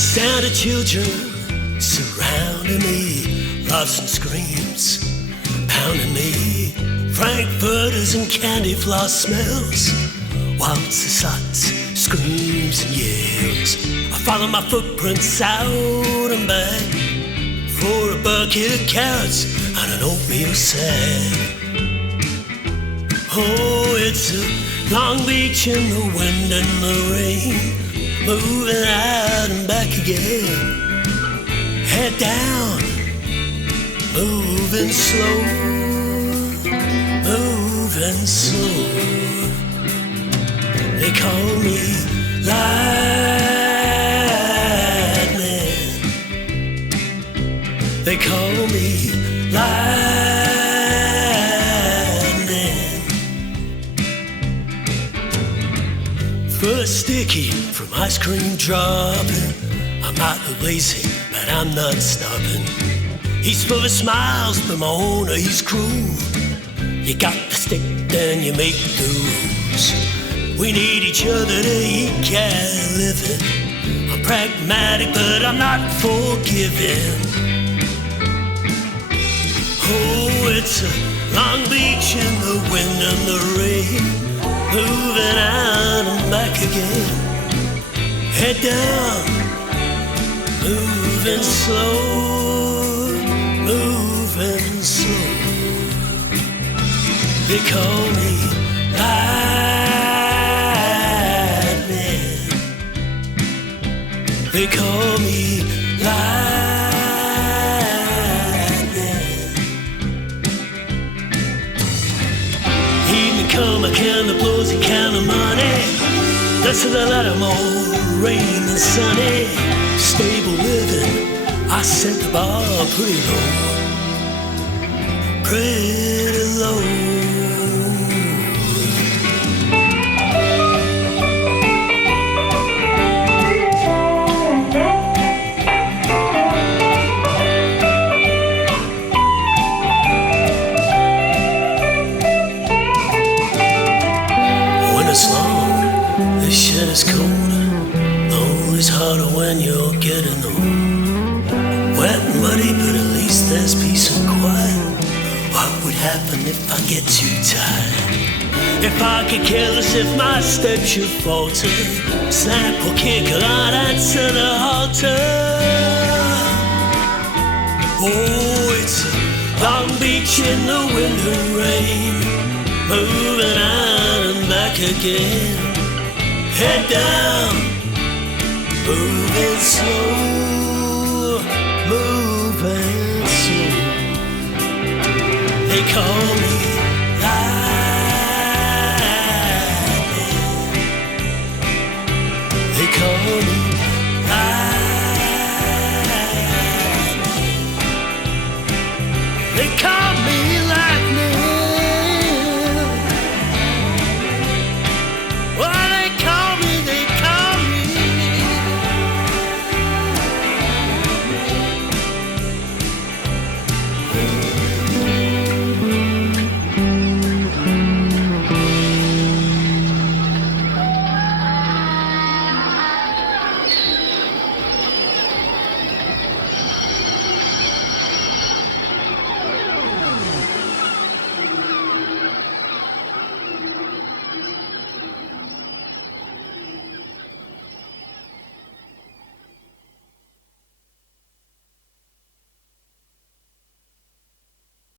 Sound of children surrounding me, laughs and screams pounding me, frankfurters and candy floss smells, waltzes, slots, screams and yells. I follow my footprints out and back for a bucket of carrots and an oatmeal sack. Oh, it's a Long Beach in the wind and the rain, moving out and back again. Head down, moving slow, moving slow. They call me lightning. They call me lightning. First sticky from ice cream dropping. I might look lazy, but I'm not stopping. He's full of smiles, but my owner, he's cruel. You got the stick, then you make the rules. We need each other to eke a living. I'm pragmatic, but I'm not forgiving. Oh, it's a Long Beach in the wind and the rain, moving out and back again. Head down, moving slow, moving slow. They call me lightning. They call me lightning. Evening come, a can that blows a can of money. That's the letter more rain than sunny. Stable living, I set the bar pretty low, pretty low. When it's long, the shit is cold. It's harder when you're getting old. Wet and muddy, but at least there's peace and quiet. What would happen if I get too tired? If I get careless, if my step should falter, snap or kick, I'd answer the halter. Oh, it's a Long Beach in the wind and rain, moving out and back again. Head down, moving slow, moving slow. They call me lightning. They call me lightning. They call